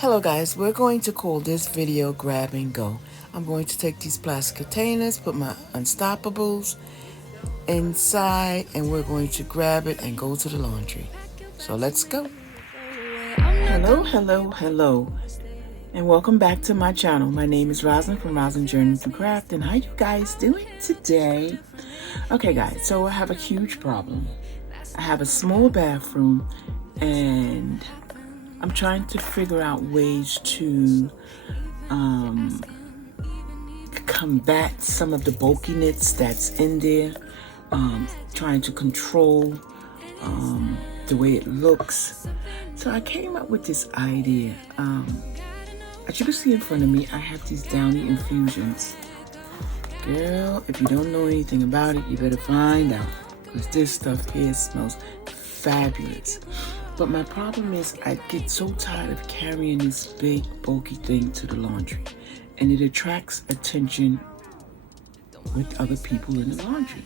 Hello guys, we're going to call this video grab and go. I'm going to take these plastic containers, put my Unstoppables inside, and we're going to grab it and go to the laundry. So let's go. Hello, and welcome back to my channel. My name is Roslyn from Roslyn Journeys and Craft, and how you guys doing today? Okay guys, so I have a huge problem. I have a small bathroom and I'm trying to figure out ways to combat some of the bulkiness that's in there, trying to control the way it looks. So I came up with this idea. As you can see in front of me, I have these Downy infusions. Girl, if you don't know anything about it, you better find out, because this stuff here smells fabulous. But my problem is I get so tired of carrying this big bulky thing to the laundry, and it attracts attention with other people in the laundry.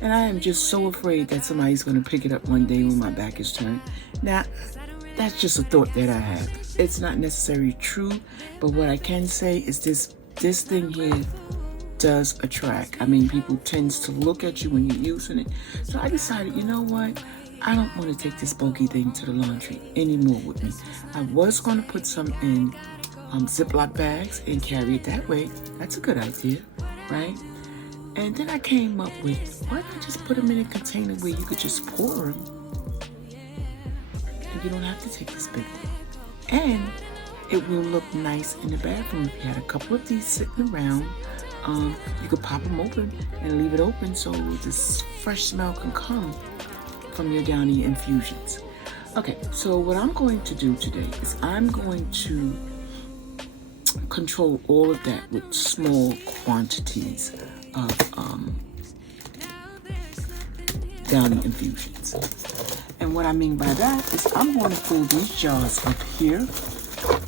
And I am just so afraid that somebody's going to pick it up one day when my back is turned. Now, that's just a thought that I have. It's not necessarily true, but what I can say is this thing here does attract. I mean, people tends to look at you when you're using it. So I decided, you know what? I don't want to take this bulky thing to the laundry anymore with me. I was going to put some in Ziploc bags and carry it that way. That's a good idea, right? And then I came up with, why not just put them in a container where you could just pour them and you don't have to take this big thing. And it will look nice in the bathroom. If you had a couple of these sitting around, you could pop them open and leave it open so this fresh smell can come from your Downy infusions. Okay, so what I'm going to do today is I'm going to control all of that with small quantities of Downy infusions. And what I mean by that is I'm going to pull these jars up here.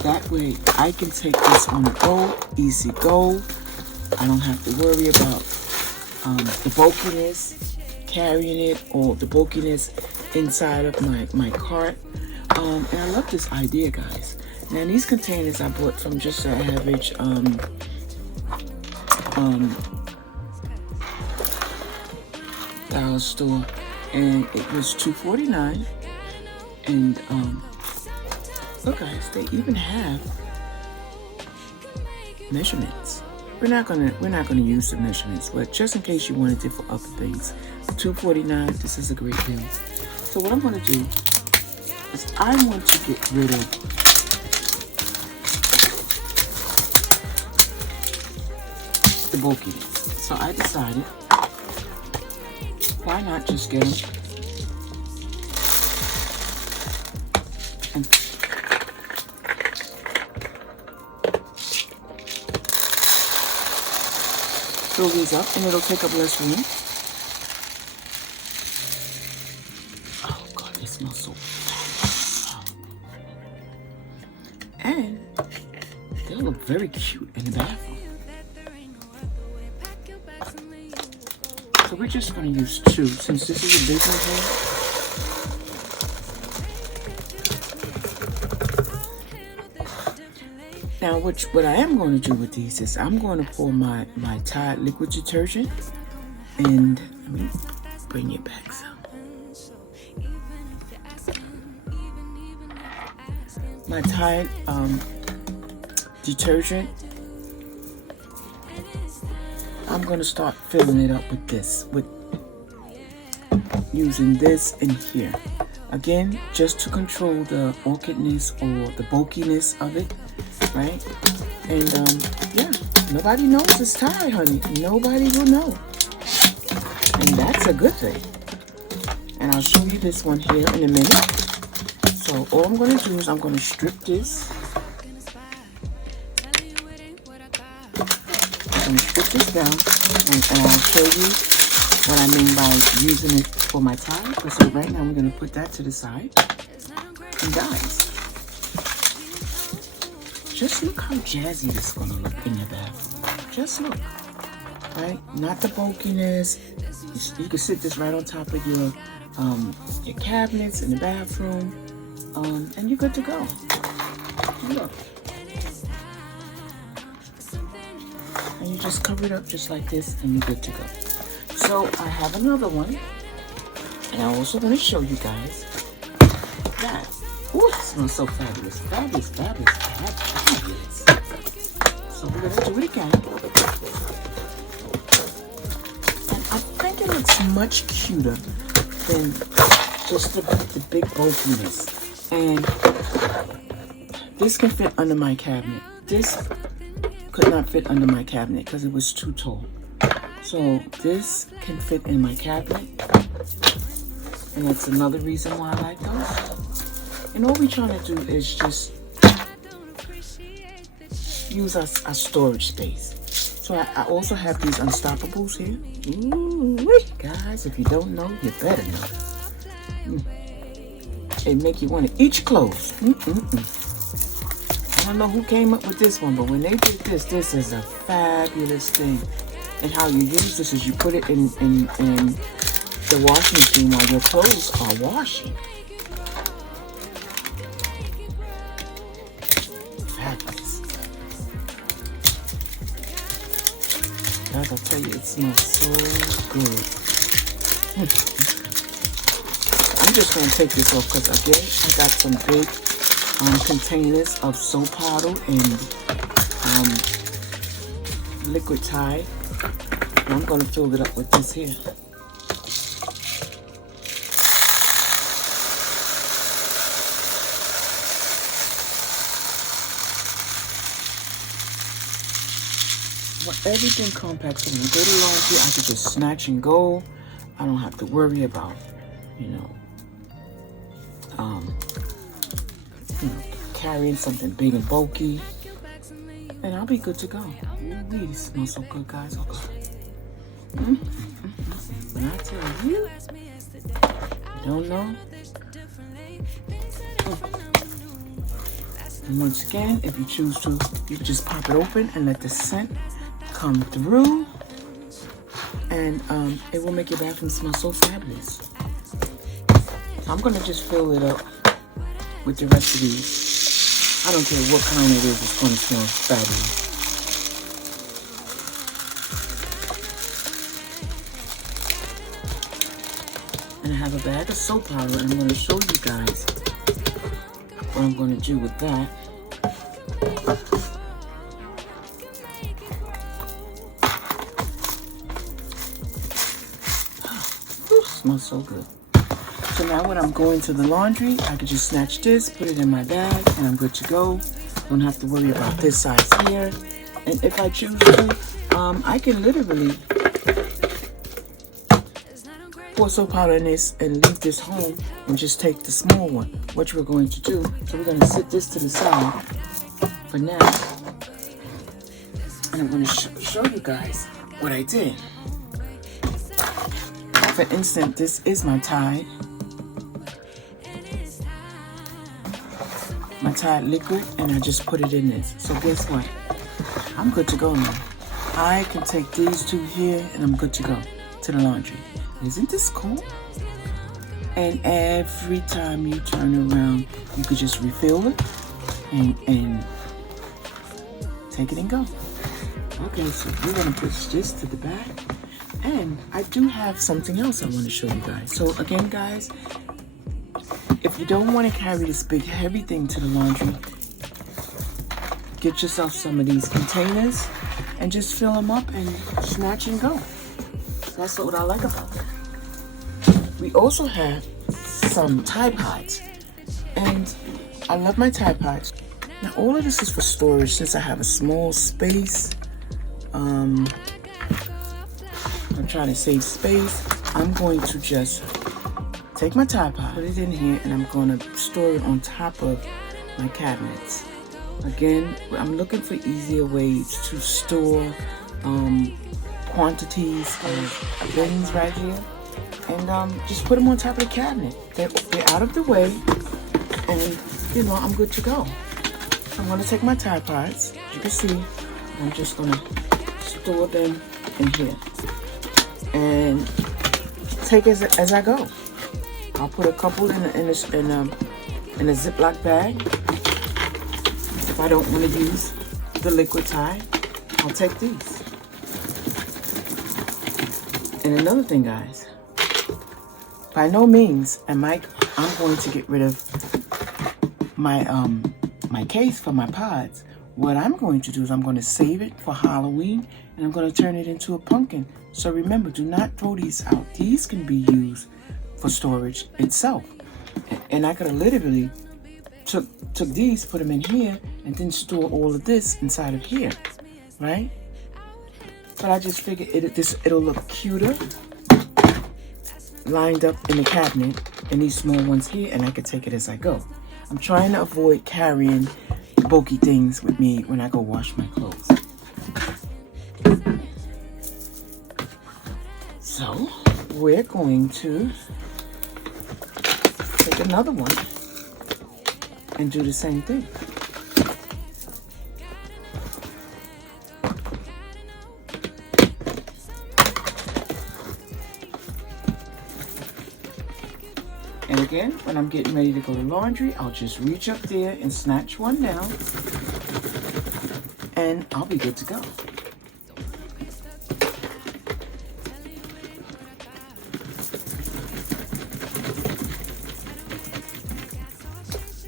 That way I can take this on the go, easy go. I don't have to worry about the bulkiness, carrying it, or the bulkiness inside of my cart. And I love this idea, guys. Now these containers I bought from just an average dollar store, and it was $2.49. And look guys, they even have measurements. We're not gonna use the measurements, but just in case you wanted it for other things, $2.49. This is a great deal. So what I'm gonna do is I want to get rid of the bulkiness. So I decided, why not just get them and fill these up, and it'll take up less room. Oh God, they smell so bad. And they'll look very cute in the bathroom. So we're just going to use two, since this is a big one here. Now, what I am going to do with these is I'm going to pour my Tide liquid detergent, and let me bring it back some. My Tide detergent. I'm going to start filling it up with this, with using this in here. Again, just to control the orchidness or the bulkiness of it, right? And yeah, nobody knows it's Tide, honey. Nobody will know. And that's a good thing. And I'll show you this one here in a minute. So all I'm going to do is I'm going to strip this. I'm going to strip this down, and I'll show you what I mean by using it for my Tide. So right now I'm going to put that to the side. And guys, just look how jazzy this is going to look in your bathroom. Just look, right? Not the bulkiness. You can sit this right on top of your cabinets in the bathroom, and you're good to go. And Look. And you just cover it up just like this and you're good to go. So I have another one. And I also want to show you guys that. Ooh, it smells so fabulous. Fabulous, fabulous, fabulous. So we're going to do it again. And I think it looks much cuter than just the big bulkiness. And this can fit under my cabinet. This could not fit under my cabinet because it was too tall. So this can fit in my cabinet. And that's another reason why I like those. And all we're trying to do is just use our storage space. So I also have these Unstoppables here. Ooh, guys, if you don't know, you better know. They make you want to eat your clothes. I don't know who came up with this one, but when they did this, this is a fabulous thing. And how you use this is you put it in the washing machine while your clothes are washing. Fabulous. Guys, I'll tell you, it smells so good. I'm just going to take this off because, again, I got some big containers of soap powder and liquid Tide. And I'm going to fill it up with this here. Everything compact, so when I go to laundry, I can just snatch and go. I don't have to worry about, carrying something big and bulky. And I'll be good to go. Ooh, these smell so good, guys. Oh, God. When I tell you, you don't know. And once again, if you choose to, you can just pop it open and let the scent come through, and it will make your bathroom smell so fabulous. So I'm gonna just fill it up with the rest of these. I don't care what kind it is, it's gonna smell fabulous. And I have a bag of soap powder, and I'm gonna show you guys what I'm gonna do with that. Smells so good. So now when I'm going to the laundry, I can just snatch this, put it in my bag, and I'm good to go. Don't have to worry about this size here. And if I choose to, I can literally pour soap powder in this and leave this home and just take the small one, which we're going to do. So we're going to set this to the side for now. And I'm going to show you guys what I did. For instance, this is my Tide. My Tide liquid, and I just put it in this. So guess what? I'm good to go now. I can take these two here, and I'm good to go to the laundry. Isn't this cool? And every time you turn around, you could just refill it and take it and go. Okay, so we're gonna push this to the back. And I do have something else I want to show you guys. So again, guys, if you don't want to carry this big heavy thing to the laundry, get yourself some of these containers and just fill them up and snatch and go. That's what I like about that. We also have some Tide Pods, and I love my Tide Pods. Now all of this is for storage since I have a small space. I'm trying to save space. I'm going to just take my Tide Pod, put it in here, and I'm going to store it on top of my cabinets. Again, I'm looking for easier ways to store quantities of things right here, and just put them on top of the cabinet. They're out of the way, and I'm good to go. I'm going to take my Tide Pods. As you can see, I'm just going to store them in here and take as I go. I'll put a couple in a Ziploc bag, if I don't want to use the liquid tie, I'll take these. And another thing, guys, by no means I'm going to get rid of my my case for my pods. What I'm going to do is I'm going to save it for Halloween, and I'm going to turn it into a pumpkin. So remember, do not throw these out. These can be used for storage itself. And I could have literally took these, put them in here, and then store all of this inside of here, right? But I just figured it'll look cuter lined up in the cabinet, and these small ones here, and I could take it as I go. I'm trying to avoid carrying bulky things with me when I go wash my clothes. So we're going to take another one and do the same thing. And again, when I'm getting ready to go to laundry, I'll just reach up there and snatch one down, and I'll be good to go.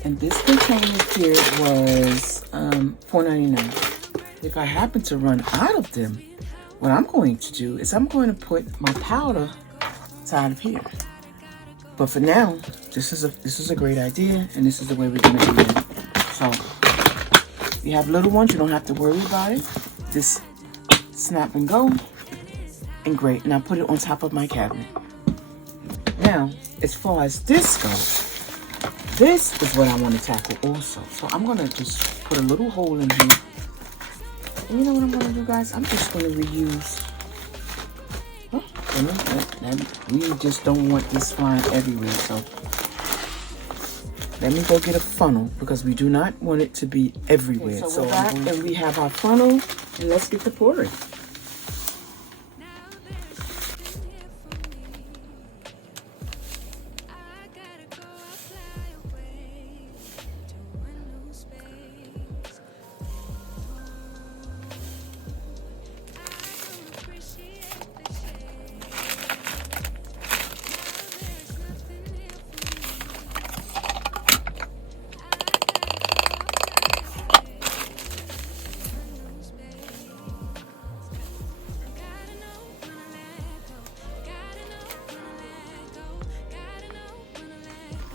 And this container here was $4.99. If I happen to run out of them, what I'm going to do is I'm going to put my powder inside of here. But for now, this is a great idea, and this is the way we're going to do it. So, if you have little ones, you don't have to worry about it. Just snap and go, and great. And I put it on top of my cabinet. Now, as far as this goes, this is what I want to tackle also. So I'm going to just put a little hole in here. And you know what I'm going to do, guys? I'm just going to reuse. We just don't want this flying everywhere, so let me go get a funnel because we do not want it to be everywhere. Okay, so we're back and we have our funnel, and let's get to pouring.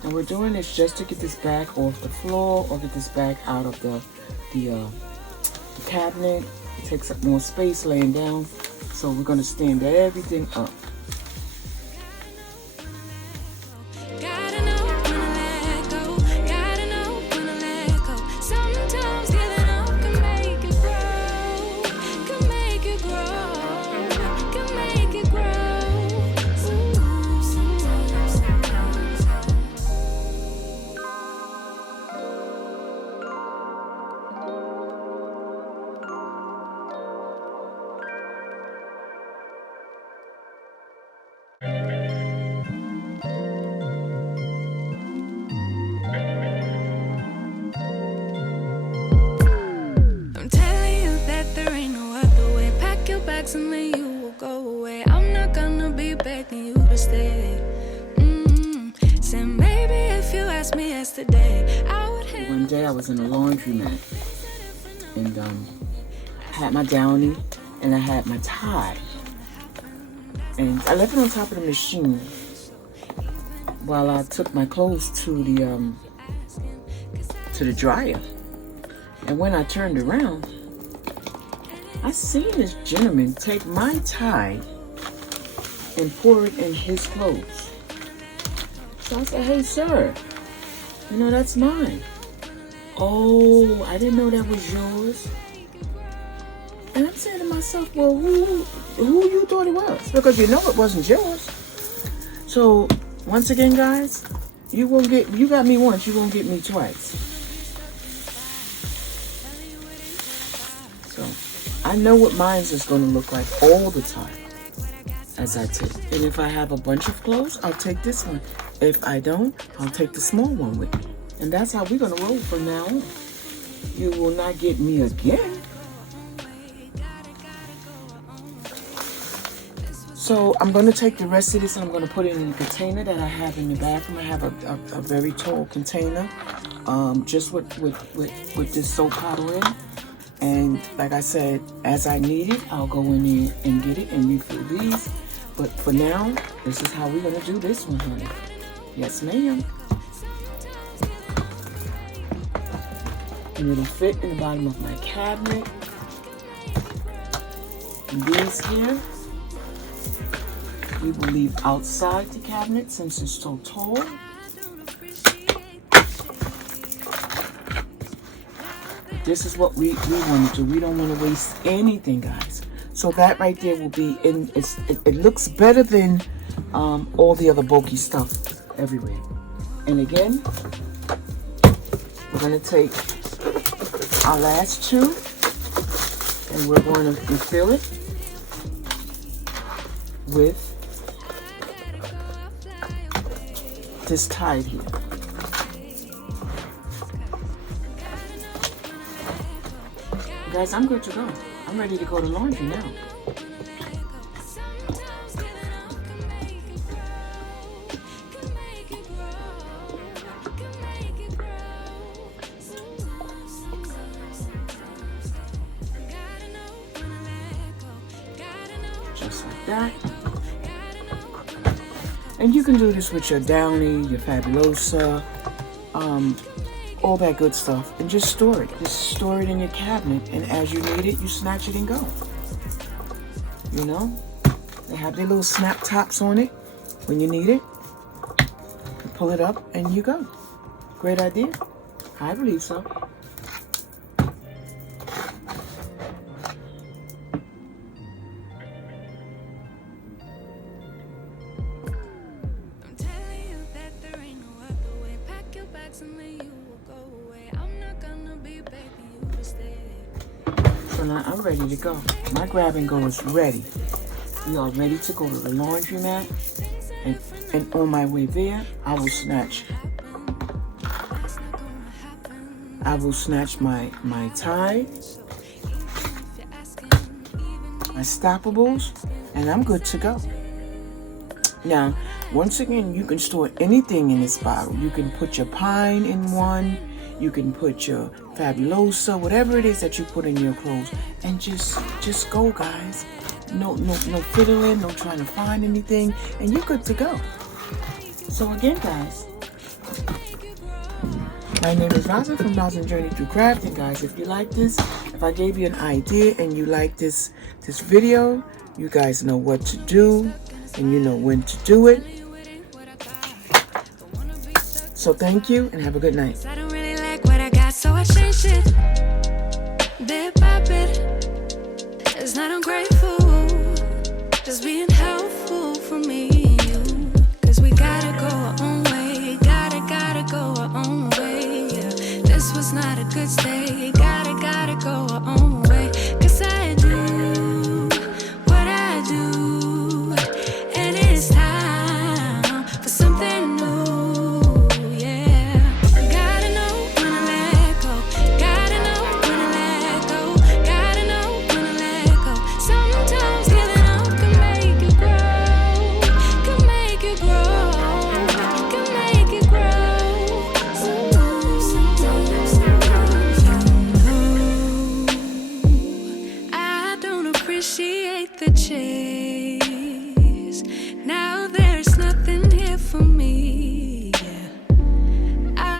And we're doing this just to get this back off the floor or get this back out of the cabinet. It takes up more space laying down. So we're going to stand everything up. And then you will go away. I'm not gonna be begging you to stay. Said maybe if you asked me yesterday, I would have. One day I was in a laundromat, and I had my downy and I had my tie, and I left it on top of the machine while I took my clothes to the dryer. And when I turned around, I seen this gentleman take my tie and pour it in his clothes. So I said, "Hey, sir, you know, that's mine." "Oh, I didn't know that was yours." And I'm saying to myself, well, who you thought it was? Because you know it wasn't yours. So, once again, guys, you got me once, you won't get me twice. I know what mine is going to look like all the time as I take. And if I have a bunch of clothes, I'll take this one. If I don't, I'll take the small one with me. And that's how we're going to roll from now on. You will not get me again. So I'm going to take the rest of this and I'm going to put it in the container that I have in the bathroom. I have a very tall container, just with this soap powder in. And like I said, as I need it, I'll go in there and get it and refill these. But for now, this is how we're going to do this one, honey. Yes, ma'am. And it'll fit in the bottom of my cabinet. And these here, we will leave outside the cabinet since it's so tall. This is what we want to do. We don't want to waste anything, guys. So that right there will be in. It looks better than all the other bulky stuff everywhere. And again, we're going to take our last two and we're going to refill it with this Tide here. Guys, I'm good to go. I'm ready to go to laundry now. Just like that. And you can do this with your Downy, your Fabulosa, all that good stuff, and just store it. Just store it in your cabinet, and as you need it, you snatch it and go. You know, they have their little snap tops on it. When you need it, you pull it up and you go. Great idea. I believe so. So now I'm ready to go. My grab and go is ready. We are ready to go to the laundromat. And on my way there, I will snatch my Tide, my Stoppables, and I'm good to go. Now, once again, you can store anything in this bottle. You can put your Pine in one. You can put your Fabulosa, whatever it is that you put in your clothes, and just go, guys. No fiddling, no trying to find anything, and you're good to go. So again, guys, my name is Rosa from Rosa's Journey Through Crafting, guys. If you like this, if I gave you an idea and you like this video, you guys know what to do and you know when to do it. So thank you and have a good night. I don't really like what I got, so I changed it bit by bit. It's not ungrateful, just being helpful for me and you. Cause we gotta go our own way, gotta go our own way, yeah. This was not a good stay, gotta go our own way. Cause I do what I do, and it's time for something new, yeah. Gotta know when to let go, gotta know when to let go, gotta know when to let go. Sometimes giving up can make you grow, can make you grow, can make you grow. Sometimes I don't appreciate the change.